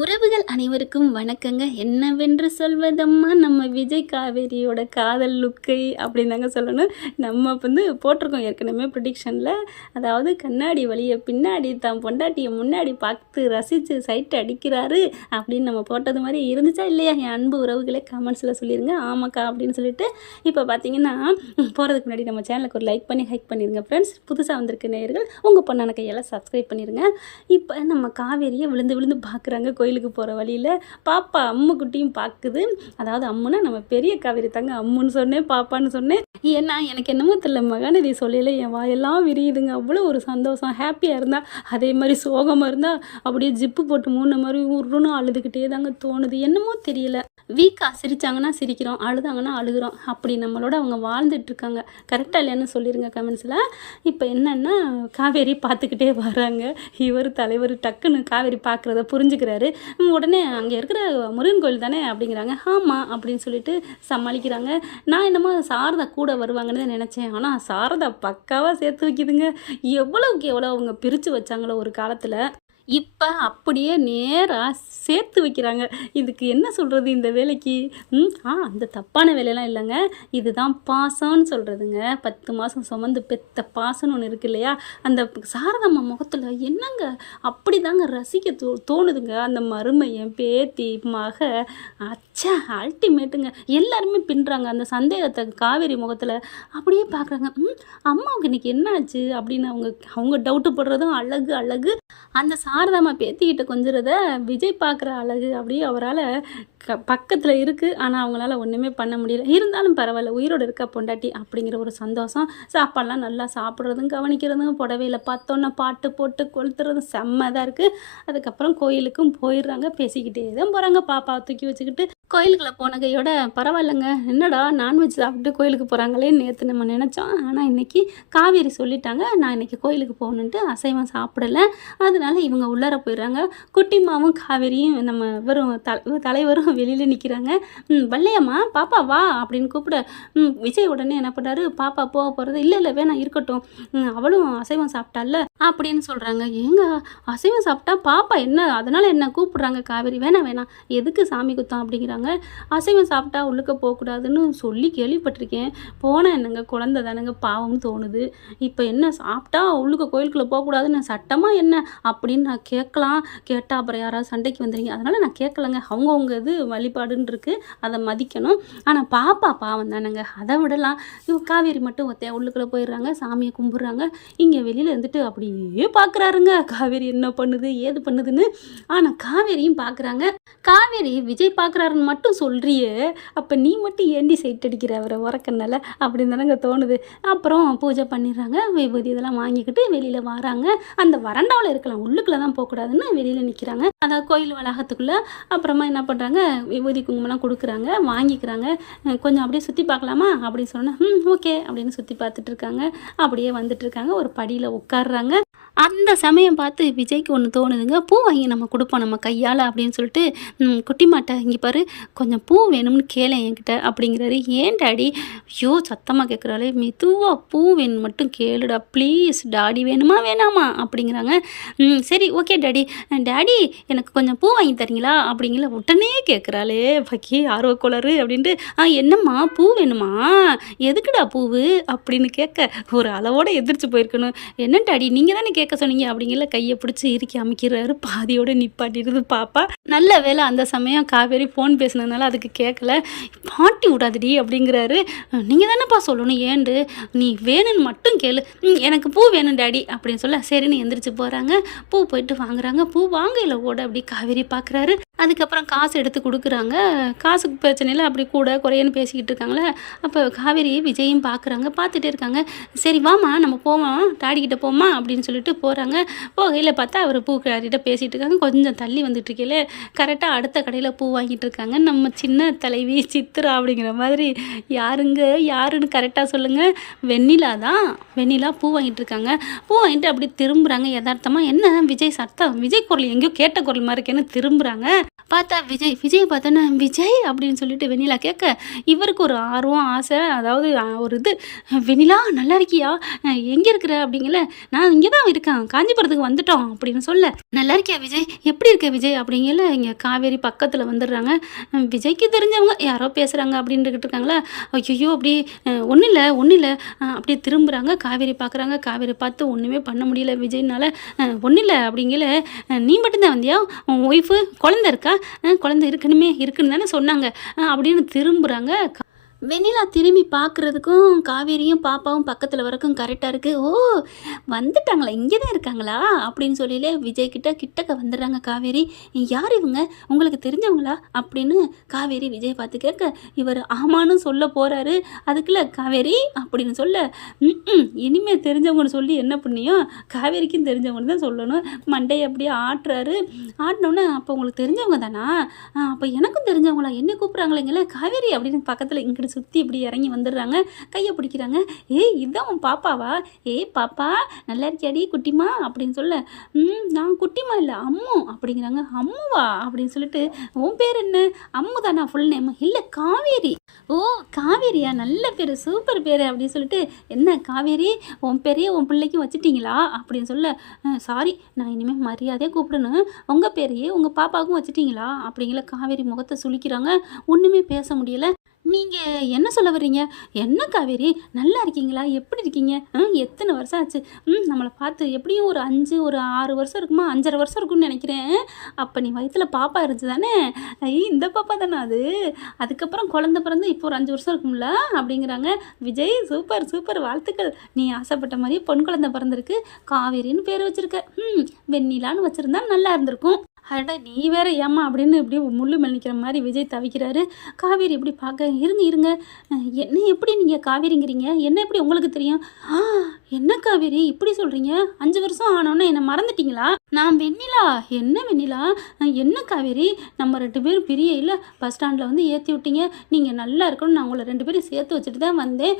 உறவுகள் அனைவருக்கும் வணக்கங்க. என்னவென்று சொல்வதம்மா நம்ம விஜய் காவேரியோட காதல் லுக்கை அப்படின்னு தாங்க சொல்லணும். நம்ம போட்டிருக்கோம் ஏற்கனவே ப்ரிடிக்ஷனில். அதாவது கண்ணாடி வழியை பின்னாடி தான் பொண்டாட்டியை முன்னாடி பார்த்து ரசித்து சைட்டு அடிக்கிறாரு அப்படின்னு நம்ம போட்டது மாதிரி இருந்துச்சா இல்லையா? என் அன்பு உறவுகளே கமெண்ட்ஸில் சொல்லிடுங்க ஆமாக்கா அப்படின்னு சொல்லிட்டு. இப்போ பார்த்தீங்கன்னா போகிறதுக்கு முன்னாடி நம்ம சேனலுக்கு ஒரு லைக் பண்ணி ஹைக் பண்ணிடுங்க ஃப்ரெண்ட்ஸ். புதுசாக வந்திருக்க நேயர்கள் உங்கள் பொண்ணான கையெல்லாம் சப்ஸ்கிரைப் பண்ணிடுங்க. இப்போ நம்ம காவேரியை விழுந்து விழுந்து பார்க்குறாங்க. கோயிலுக்கு போகிற வழியில் பாப்பா அம்மு குட்டியும் பார்க்குது. அதாவது அம்முன்னா நம்ம பெரிய காவேரி தாங்க. அம்முன்னு சொன்னேன் பாப்பான்னு சொன்னேன். ஏன்னா எனக்கு என்னமோ தெரியல, மகாநதி சொல்லல என் வாயெல்லாம் விரியுதுங்க. அவ்வளோ ஒரு சந்தோஷம். ஹாப்பியாக இருந்தால் அதே மாதிரி சோகமாக இருந்தால் அப்படியே ஜிப்பு போட்டு மூணு மாதிரி உருன்னு அழுதுகிட்டே தாங்க தோணுது. என்னமோ தெரியல. வீக்காக சிரித்தாங்கன்னா சிரிக்கிறோம், அழுதாங்கன்னா அழுகிறோம். அப்படி நம்மளோட அவங்க வாழ்ந்துட்டுருக்காங்க. கரெக்டாக இல்லையான்னு சொல்லிடுங்க கமெண்ட்ஸில். இப்போ என்னென்னா காவேரி பார்த்துக்கிட்டே வராங்க. இவர் தலைவர் டக்குன்னு காவேரி பார்க்குறத புரிஞ்சுக்கிறாரு. உடனே அங்கே இருக்கிற முருகன் கோயில் தானே அப்படிங்கிறாங்க. ஆமாம் அப்படின்னு சொல்லிட்டு சமாளிக்கிறாங்க. நான் என்னமோ சாரதா கூட வருவாங்கன்னு தான் நினச்சேன். ஆனால் சாரதா பக்காவாக சேர்த்து வைக்கிதுங்க. எவ்வளோக்கு எவ்வளோ அவங்க பிரித்து வச்சாங்களோ ஒரு காலத்தில், இப்போ அப்படியே நேராக சேர்த்து வைக்கிறாங்க. இதுக்கு என்ன சொல்கிறது இந்த வேலைக்கு? அந்த தப்பான வேலையெல்லாம் இல்லைங்க. இதுதான் பாசம்னு சொல்கிறதுங்க. 10 மாதம் சுமந்து பெத்த பாசம்னு ஒன்று இருக்கு இல்லையா? அந்த சாரதம்மா முகத்தில் என்னங்க அப்படி தாங்க ரசிக்க தோணுதுங்க. அந்த மருமையன் பேத்தி மக அச்சா அல்டிமேட்டுங்க. எல்லாருமே பின்னுறாங்க அந்த சந்தேகத்தை காவேரி முகத்தில். அப்படியே பார்க்குறாங்க. அம்மாவுக்கு இன்றைக்கி என்னாச்சு அப்படின்னு அவங்க டவுட்டு படுறதும் அழகு அழகு. அந்த சாரதாம்மா பேத்திக்கிட்ட கொஞ்சிறத விஜய் பார்க்குற அழகு அப்படியே அவரால் பக்கத்தில் இருக்குது. ஆனால் அவங்களால ஒன்றுமே பண்ண முடியல. இருந்தாலும் பரவாயில்ல, உயிரோடு இருக்க பொண்டாட்டி அப்படிங்கிற ஒரு சந்தோஷம். சாப்பாடெலாம் நல்லா சாப்பிட்றதும் கவனிக்கிறதும், புடவையில் பார்த்தோன்னா பாட்டு போட்டு கொளுத்துறதும் செம்ம தான் இருக்குது. அதுக்கப்புறம் கோயிலுக்கும் போயிடுறாங்க. பேசிக்கிட்டே தான் போகிறாங்க. பாப்பாவை தூக்கி வச்சுக்கிட்டு கோயிலுக்குள்ளே போன கையோட பரவாயில்லைங்க, என்னடா நான்வெஜ் சாப்பிட்டு கோயிலுக்கு போகிறாங்களே நேற்று நம்ம நினச்சோம். ஆனால் இன்றைக்கி காவேரி சொல்லிட்டாங்க நான் இன்றைக்கி கோயிலுக்கு போகணுன்ட்டு அசைவம் சாப்பிடலை. அதனால இவங்க உள்ளார போயிடுறாங்க. குட்டிமாவும் காவேரியும் நம்ம வெறும் தலைவரும் வெளியில் நிற்கிறாங்க. வல்லையம்மா பாப்பா வா அப்படின்னு கூப்பிட விஜய் உடனே என்ன பண்ணாரு, பாப்பா போக போகிறது இல்லை வேணாம் இருக்கட்டும், அவளும் அசைவம் சாப்பிட்டால அப்படின்னு சொல்கிறாங்க. ஏங்க அசைவம் சாப்பிட்டா பாப்பா என்ன அதனால் என்ன கூப்பிட்றாங்க காவேரி? வேணாம் எதுக்கு சாமி குத்தம் அப்படிங்கிறாங்க. அசைவம் சாப்பிட்டா உள்ளுக்க போகக்கூடாதுன்னு சொல்லி கேள்விப்பட்டிருக்கேன். போனால் என்னங்க குழந்தை தானங்க பாவம்னு தோணுது. இப்போ என்ன சாப்பிட்டா உள்ளுக்க கோயிலுக்குள்ளே போகக்கூடாதுன்னு சட்டமா என்ன அப்படின்னு நான் கேட்கலாம். கேட்டால் அப்புறம் யாராவது சண்டைக்கு வந்துடுங்க. அதனால் நான் கேட்கலங்க. அவங்கவுங்க இது வழிபாடுன்னு இருக்குது, அதை மதிக்கணும். ஆனால் பாப்பா பாவம் தானேங்க, அதை விடலாம். காவேரி மட்டும் ஒத்தையா உள்ளுக்குள்ளே போயிடுறாங்க. சாமியை கும்பிட்றாங்க. இங்கே வெளியில் இருந்துட்டு அப்படியே பார்க்குறாருங்க காவேரி என்ன பண்ணுது ஏது பண்ணுதுன்னு. ஆனால் காவேரியும் பார்க்குறாங்க. காவேரி விஜய் பார்க்குறாருன்னு மட்டும் சொல்கிறியே, அப்போ நீ மட்டும் ஏண்டி சைட் அடிக்கிற அவரை உறக்கனால அப்படின்னு தானேங்க தோணுது. அப்புறம் பூஜை பண்ணிடுறாங்க. விபூதி இதெல்லாம் வாங்கிக்கிட்டு வெளியில் வராங்க. அந்த வரண்டாவில் இருக்கலாம், உள்ளுக்குள்ளே தான் போகக்கூடாதுன்னு வெளியில் நிற்கிறாங்க. அதாவது கோயில் வளாகத்துக்குள்ளே. அப்புறமா என்ன பண்ணுறாங்க, விபூதி குங்குமம்லாம் கொடுக்குறாங்க, வாங்கிக்கிறாங்க. கொஞ்சம் அப்படியே சுற்றி பார்க்கலாமா அப்படின்னு சொன்னால் ஓகே அப்படின்னு சுற்றி பார்த்துட்டு இருக்காங்க. அப்படியே வந்துட்டு இருக்காங்க. ஒரு படியில் உட்காடுறாங்க. அந்த சமயம் பார்த்து விஜய்க்கு ஒன்று தோணுதுங்க. பூ வாங்கி நம்ம கொடுப்போம் நம்ம கையால் அப்படின்னு சொல்லிட்டு, குட்டிமாட்ட இங்கே பாரு கொஞ்சம் பூ வேணும்னு கேளேன் என்கிட்ட அப்படிங்கிறாரு. ஏன் டாடி? ஐயோ சத்தமாக கேட்குறாளே, மெதுவாக பூ வேணும் மட்டும் கேளுடா ப்ளீஸ். டாடி வேணுமா வேணாமா அப்படிங்கிறாங்க. சரி ஓகே டாடி. டாடி எனக்கு கொஞ்சம் பூ வாங்கி தரீங்களா அப்படிங்கிற உடனே கேட்குறாளே பக்கி ஆர்வக்கோளரு அப்படின்ட்டு. என்னம்மா பூ வேணுமா? எதுக்குடா பூவு அப்படின்னு கேட்க ஒரு அளவோடு எதிர்த்து போயிருக்கணும். என்ன டாடி நீங்கள் தானே கேட்க சொன்னீங்க அப்படிங்கிற கையை பிடிச்சி இறுக்கி அமைக்கிறாரு. பாதியோடு நிப்பாட்டிடுது பாப்பா. நல்ல வேலை அந்த சமயம் காவேரி ஃபோன் பேசினதுனால அதுக்கு கேட்கல. மாட்டி விடாதடி அப்படிங்கிறாரு. நீங்கள் தானேப்பா சொல்லணும் ஏண்டு, நீ வேணும்னு மட்டும் கேளு. எனக்கு பூ வேணும் டாடி அப்படின்னு சொல்ல சரின்னு எந்திரிச்சு போகிறாங்க. பூ போயிட்டு வாங்குறாங்க. பூ வாங்கல ஓட அப்படி காவேரி பார்க்குறாரு. அதுக்கப்புறம் காசு எடுத்து கொடுக்குறாங்க. காசுக்கு பிரச்சனையில் அப்படி கூட குறையன்னு பேசிக்கிட்டு இருக்காங்களே. அப்போ காவேரி விஜயும் பார்க்குறாங்க. பார்த்துட்டே இருக்காங்க. சரி வாமா நம்ம போவோம், டாடிக்கிட்ட போமா அப்படின்னு சொல்லிட்டு போகிறாங்க. போகையில் பார்த்தா அவர் பூ கடையிட்ட பேசிகிட்டு இருக்காங்க. கொஞ்சம் தள்ளி வந்துட்டு இருக்கல கரெக்டாக அடுத்த கடையில் பூ வாங்கிட்டு இருக்காங்க. நம்ம சின்ன தலைவி சித்ரா அப்படிங்கிற மாதிரி. யாருன்னு கரெக்டாக சொல்லுங்கள். வெண்ணிலா தான். வெண்ணிலா பூ வாங்கிட்டு இருக்காங்க. பூ வாங்கிட்டு அப்படி திரும்புகிறாங்க. யதார்த்தமாக என்ன விஜய் குரல் எங்கேயோ கேட்ட குரல் மாதிரி இருக்கேன்னு திரும்புகிறாங்க. பார்த்தா விஜயை பார்த்தோன்னா விஜய் அப்படின்னு சொல்லிட்டு வெண்ணிலா கேட்க, இவருக்கு ஒரு ஆர்வம், ஆசை. அதாவது ஒரு இது, "வெண்ணிலா நல்லா இருக்கியா? எங்கே இருக்கிற?" அப்படிங்கல. "நான் இங்கே தான் இருக்கேன், காஞ்சிபுரத்துக்கு வந்துட்டோம்" அப்படின்னு சொல்ல, "நல்லா இருக்கியா விஜய்? எப்படி இருக்க விஜய்?" அப்படிங்கல. இங்கே காவேரி பக்கத்தில் வந்துடுறாங்க. விஜய்க்கு தெரிஞ்சவங்க யாரோ பேசுகிறாங்க அப்படின்ட்டுக்கிட்டு இருக்காங்களா. ஐயோ அப்படி ஒன்றும் இல்லை ஒன்றும் இல்லை அப்படியே திரும்புகிறாங்க. காவேரி பார்க்குறாங்க. காவேரி பார்த்து ஒன்றுமே பண்ண முடியல விஜய்னால. ஒன்றும் இல்லை அப்படிங்கல. "நீ மட்டும்தான் வந்தியா? உன் ஒய்ஃபு குழந்தை இருக்கா? குழந்தை இருக்குன்னு தானே சொன்னாங்க" அப்படின்னு திரும்புகிறாங்க. வெண்ணிலா திரும்பி பார்க்குறதுக்கும் காவேரியும் பாப்பாவும் பக்கத்தில் வரக்கும் கரெக்டாக இருக்குது. "ஓ வந்துட்டாங்களா, இங்கே தான் இருக்காங்களா?" அப்படின்னு சொல்லிலே விஜய் கிட்டக்க வந்துடுறாங்க காவேரி. "யார் இவங்க, உங்களுக்கு தெரிஞ்சவங்களா?" அப்படின்னு காவேரி விஜய் பார்த்து கேட்க, இவர் ஆமான்னு சொல்ல போகிறாரு. அதுக்குள்ள காவேரி அப்படின்னு சொல்ல, இனிமேல் தெரிஞ்சவங்கன்னு சொல்லி என்ன புண்ணியம், காவேரிக்கும் தெரிஞ்சவங்கன்னு தான் சொல்லணும். மண்டையை அப்படியே ஆட்டுறாரு. ஆட்டினோன்னே, "அப்போ உங்களுக்கு தெரிஞ்சவங்க தானா? அப்போ எனக்கும் தெரிஞ்சவங்களா, என்ன கூப்பிட்றாங்களேங்களே காவேரி" அப்படின்னு பக்கத்தில் இங்கிட்டு சுற்றி இப்படி இறங்கி வந்துடுறாங்க. கையை பிடிக்கிறாங்க. "ஏய் இதான் உன் பாப்பாவா? ஏய் பாப்பா நல்லா இருக்கியாடி குட்டிமா" அப்படின்னு சொல்ல, நான் குட்டிமா இல்லை அம்மு" அப்படிங்கிறாங்க. "அம்முவா?" அப்படின்னு சொல்லிட்டு, "உன் பேர் என்ன?" "அம்மு தானா ஃபுல் நேம்?" "இல்லை காவேரி." "ஓ காவேரியா, நல்ல பேர், சூப்பர் பேர்" அப்படின்னு சொல்லிட்டு, "என்ன காவேரி உன் பேரையே உன் பிள்ளைக்கும் வச்சுட்டிங்களா?" அப்படின்னு சொல்ல, "சாரி, நான் இனிமேல் மரியாதையாக கூப்பிடணும், உங்கள் பேரையே உங்கள் பாப்பாவுக்கும் வச்சுட்டிங்களா?" அப்படிங்கிற காவேரி முகத்தை சுளிக்கிறாங்க. ஒன்றுமே பேச முடியலை. "நீங்கள் என்ன சொல்ல வர்றீங்க? என்ன காவேரி, நல்லா இருக்கீங்களா? எப்படி இருக்கீங்க? எத்தனை வருஷம் ஆச்சு நம்மளை பார்த்து? எப்படியும் ஒரு 6 வருஷம் இருக்குமா, 5.5 வருஷம் இருக்கும்னு நினைக்கிறேன். அப்போ நீ வயிற்றில் பாப்பா இருந்துச்சு தானே? இந்த பாப்பா தானே அது? அதுக்கப்புறம் குழந்தை பிறந்து இப்போ ஒரு 5 வருஷம் இருக்கும்ல" அப்படிங்கிறாங்க. "விஜய் சூப்பர் சூப்பர், வாழ்த்துக்கள். நீ ஆசைப்பட்ட மாதிரியே பொன் குழந்தை பிறந்திருக்கு. காவேரின்னு பேர் வச்சுருக்க. வெண்ணிலான்னு வச்சுருந்தா நல்லா இருந்திருக்கும்." "அட நீ வேற ஏம்மா" அப்படின்னு இப்படி முள்ளு மெல்லிக்கிற மாதிரி விஜய் தவிக்கிறாரு. காவேரி இப்படி பார்க்க, இருங்க என்ன எப்படி நீங்கள் காவேரிங்கிறீங்க? என்ன எப்படி உங்களுக்கு தெரியும்?" என்ன காவேரி இப்படி சொல்கிறீங்க? 5 வருஷம் ஆனோன்னே என்னை மறந்துட்டீங்களா? நான் வெண்ணிலா." "என்ன வெண்ணிலா? என்ன காவேரி, நம்ம 2 பேரும் பிரிய இல்லை, பஸ் ஸ்டாண்டில் வந்து ஏற்றி விட்டீங்க. நீங்கள் நல்லா இருக்கணும், நான் உங்களை 2 பேரும் சேர்த்து வச்சுட்டு தான் வந்தேன்.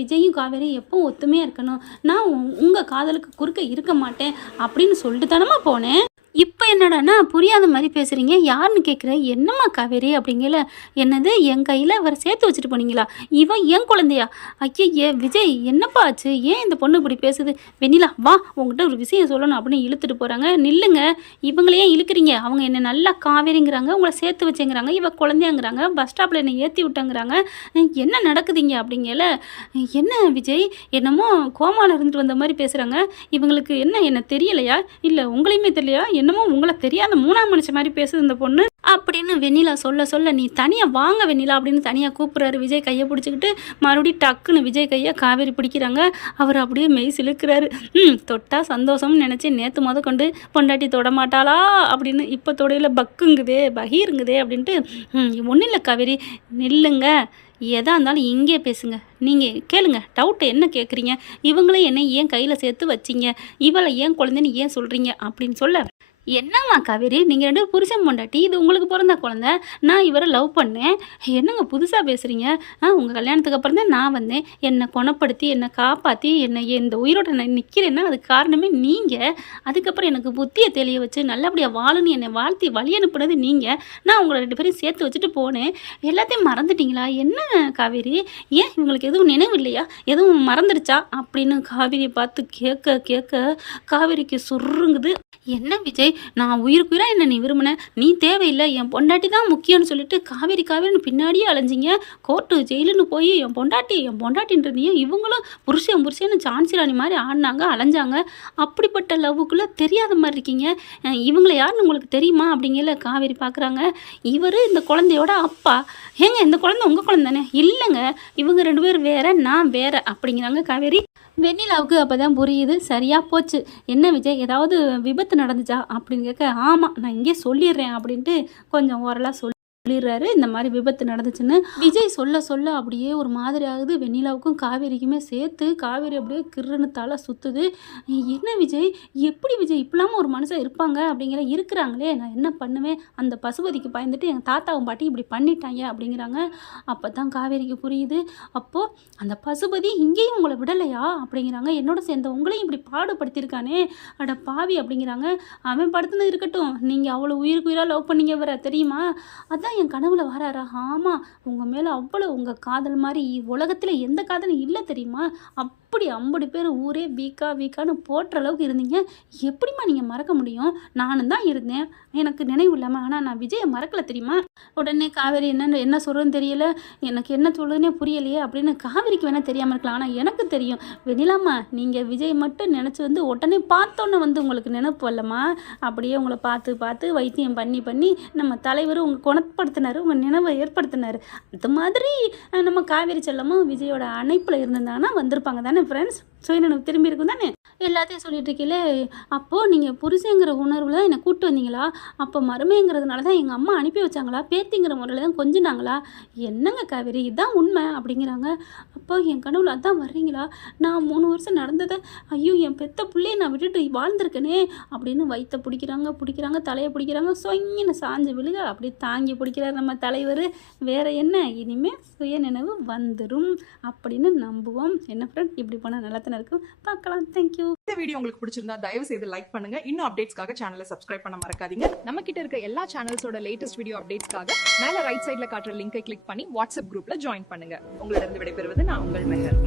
விஜயும் காவேரியும் எப்பவும் ஒத்துமையாக இருக்கணும், நான் உங்கள் காதலுக்கு குறுக்க இருக்க மாட்டேன் அப்படின்னு சொல்லிட்டு தானம்மா போனேன். இப்போ என்னடான்னா புரியாத மாதிரி பேசுகிறீங்க, யாருன்னு கேட்குறேன். என்னம்மா காவேரி அப்படிங்கல. "என்னது என் கையில் இவரை சேர்த்து வச்சுட்டு போனீங்களா? இவன் என் குழந்தையா? ஐயே விஜய் என்னப்பா ஆச்சு, ஏன் இந்த பொண்ணு இப்படி பேசுது? வெண்ணிலா வா, உங்ககிட்ட ஒரு விஷயம் சொல்லணும்" அப்படின்னு இழுத்துட்டு போகிறாங்க. "நில்லுங்க, இவங்களே ஏன் இழுக்கிறீங்க? அவங்க என்னை நல்லா காவேரிங்கிறாங்க, உங்களை சேர்த்து வச்சேங்கிறாங்க, இவ குழந்தையாங்கிறாங்க, பஸ் ஸ்டாப்பில் என்னை ஏற்றி விட்டாங்கிறாங்க. என்ன நடக்குதுங்க?" அப்படிங்கல. "என்ன விஜய் என்னமோ கோமாவில் இருந்துட்டு வந்த மாதிரி பேசுகிறாங்க, இவங்களுக்கு என்ன தெரியலையா? இல்லை உங்களையுமே தெரியலையா? என்னமோ உங்களை தெரியாத 3ஆம் மனுஷன் மாதிரி பேசுது இந்த பொண்ணு" அப்படின்னு வெண்ணிலா சொல்ல, "நீ தனியாக வாங்க வெண்ணிலா" அப்படின்னு தனியாக கூப்பிட்றாரு. விஜய் கையை பிடிச்சிக்கிட்டு மறுபடியும் டக்குன்னு விஜய் கையை காவேரி பிடிக்கிறாங்க. அவர் அப்படியே மெய் சிலுக்கிறாரு. தொட்டா சந்தோஷம்னு நினச்சி நேற்று கொண்டு பொண்டாட்டி தொடமாட்டாளா அப்படின்னு இப்போ தொடையில் பக்குங்குதே, பகீருங்குதே அப்படின்ட்டு, "ஒன்றும் இல்லை காவேரி, நில்லுங்க, எதாக இருந்தாலும் இங்கே பேசுங்க, நீங்கள் கேளுங்க, டவுட்டு என்ன கேட்குறீங்க, இவங்களே என்னை ஏன் கையில் சேர்த்து வச்சிங்க, இவளை ஏன் குழந்தைன்னு ஏன் சொல்கிறீங்க" அப்படின்னு சொல்ல, "என்னம்மா காவேரி, நீங்கள் 2 புருஷன் பொண்டாட்டி, இது உங்களுக்கு பிறந்த குழந்தை, நான் இவரை லவ் பண்ணேன், என்னங்க புதுசாக பேசுகிறீங்க? உங்கள் கல்யாணத்துக்கு அப்புறம் தான் நான் வந்தேன், என்னை குணப்படுத்தி என்னை காப்பாற்றி என்னை இந்த உயிரோட நான் நிற்கிறேன்னா அதுக்கு காரணமே நீங்கள். அதுக்கப்புறம் எனக்கு புத்தியை தெளிய வச்சு நல்லபடியாக வாழணும்னு என்னை வாழ்த்தி வழி அனுப்புனது நீங்கள். நான் உங்களை 2 பேரையும் சேர்த்து வச்சுட்டு போனேன், எல்லாத்தையும் மறந்துட்டீங்களா? என்ன காவேரி, ஏன் இவங்களுக்கு எதுவும் நினைவு இல்லையா, எதுவும் மறந்துடுச்சா?" அப்படின்னு காவேரியை பார்த்து கேட்க காவேரிக்கு சுருங்குது. "என்ன விஜய், நான் உயிருக்குயிராக என்ன நீ விரும்பினேன், நீ தேவையில்லை, என் பொண்டாட்டி தான் முக்கியம்னு சொல்லிட்டு காவேரின்னு பின்னாடியே அலைஞ்சிங்க, கோர்ட்டு ஜெயிலுன்னு போய் என் பொண்டாட்டின்றதையே இவங்களும் புருஷன்னு ஜான்சி ராணி மாதிரி ஆடினாங்க, அலைஞ்சாங்க. அப்படிப்பட்ட லவ்வுக்குள்ளே தெரியாத மாதிரி இருக்கீங்க, இவங்களை யாருன்னு உங்களுக்கு தெரியுமா?" அப்படிங்கல. காவேரி பார்க்குறாங்க. இவர் இந்த குழந்தையோட அப்பா. "ஏங்க இந்த குழந்தை உங்கள் குழந்தை தானே?" "இல்லைங்க, இவங்க 2 பேர் வேற, நான் வேற" அப்படிங்கிறாங்க காவேரி. வெண்ணிலாவுக்கு அப்போ தான் புரியுது. சரியா போச்சு. "என்ன விஜய், ஏதாவது விபத்து நடந்துச்சா?" அப்படின்னு கேட்க, "ஆமாம், நான் இங்கே சொல்லிடுறேன்" அப்படின்ட்டு கொஞ்சம் ஓரலாக சொல்லிடுறாரு இந்த மாதிரி விபத்து நடந்துச்சுன்னு. விஜய் சொல்ல சொல்ல அப்படியே ஒரு மாதிரி ஆகுது. வெண்ணிலாவுக்கும் காவேரிக்குமே சேர்த்து. காவேரி அப்படியே கிருன்னு தலை சுற்றுது. என்ன விஜய், எப்படி விஜய் இப்படிலாம ஒரு மனுஷன் இருப்பாங்க இருக்கிறாங்களே, நான் என்ன பண்ணுவேன், அந்த பசுபதிக்கு பயந்துட்டு எங்கள் தாத்தாவும் பாட்டி இப்படி பண்ணிட்டாங்க அப்படிங்கிறாங்க. அப்போ தான் காவேரிக்கு புரியுது. அப்போது அந்த பசுபதி இங்கேயும் உங்களை விடலையா அப்படிங்கிறாங்க. என்னோட சேர்ந்த உங்களையும் இப்படி பாடுபடுத்தியிருக்கானே, அட பாவி அப்படிங்கிறாங்க. அவன் படுத்துனது இருக்கட்டும், நீங்கள் அவ்வளோ உயிருக்கு உயிராக லவ் பண்ணீங்க வர தெரியுமா, அதான் என் கனவுல வராரா. ஆமாம், உங்கள் மேலே அவ்வளோ உங்கள் காதல் மாதிரி உலகத்தில் எந்த காதலும் இல்லை தெரியுமா. அப்படி 50 பேர் ஊரே வீக்கான்னு போட்டுற அளவுக்கு இருந்தீங்க. எப்படிம்மா நீங்கள் மறக்க முடியும். நானும் தான் இருந்தேன், எனக்கு நினைவு இல்லாமல். ஆனால் நான் விஜயை மறக்கலை தெரியுமா. உடனே காவேரி என்ன சொல்கிறதுன்னு தெரியல, எனக்கு என்ன சொல்கிறதுனே புரியலையே அப்படின்னு. காவேரிக்கு வேணால் தெரியாமல் இருக்கலாம், ஆனால் எனக்கு தெரியும். வெண்ணிலாம்மா, நீங்கள் விஜய் மட்டும் நினச்சி உடனே பார்த்தோன்னே உங்களுக்கு நினைப்பு வரலம்மா. அப்படியே உங்களை பார்த்து வைத்தியம் பண்ணி நம்ம தலைவர் உங்கள் குணப்படுத்தினார், உங்கள் நினைவை ஏற்படுத்தினார். அது மாதிரி நம்ம காவேரி செல்லமும் விஜயோட அணைப்பில் இருந்திருந்தாங்கன்னா வந்திருப்பாங்க தானே ஃப்ரெண்ட்ஸ். சுயநினைவு திரும்பி இருக்கும் தானே. எல்லாத்தையும் சொல்லிட்டு இருக்கீங்களே, அப்போது நீங்கள் புருஷங்கிற உணர்வில் தான் என்னை கூப்பிட்டு வந்தீங்களா, அப்போ மருமைங்கிறதுனால தான் எங்கள் அம்மா அனுப்பி வச்சாங்களா, பேத்திங்கிற முறையில் தான் கொஞ்சினாங்களா, என்னங்க காவேரி இதுதான் உண்மை அப்படிங்கிறாங்க. அப்போ என் கனவுல அதான் வர்றீங்களா, நான் 3 வருஷம் நடந்ததை, ஐயோ என் பெத்த பிள்ளையை நான் விட்டுட்டு வாழ்ந்திருக்கனே அப்படின்னு வயிற்ற பிடிக்கிறாங்க, தலையை பிடிக்கிறாங்க, சொங்கின்னு சாஞ்சு விழுக அப்படி தாங்கி பிடிக்கிறார் நம்ம தலைவர். வேற என்ன, இனிமேல் சுயநினைவு வந்துடும் அப்படின்னு நம்புவோம். என்ன ஃப்ரெண்ட், இப்படி போனால் நல்லா தானே இருக்கும். பார்க்கலாம். தேங்க்யூ. இந்த வீடியோ உங்களுக்கு பிடிச்சிருந்தா தயவு செய்து லைக் பண்ணுங்க. இன்னும் அப்டேட்ஸ்க்காக சேனலை சப்ஸ்கிரைப் பண்ண மறக்காதீங்க. நம்ம கிட்ட இருக்க எல்லா சேனல்ஸோட லேட்டஸ்ட் வீடியோ அப்டேட்ஸ்க்காக மேல ரைட் சைடுல காட்டுற லிங்கை கிளிக் பண்ணி வாட்ஸ்அப் குரூப்ல ஜாயின் பண்ணுங்க. உங்களிடம் விடைபெறுவது நான் உங்கள் மெஹர்.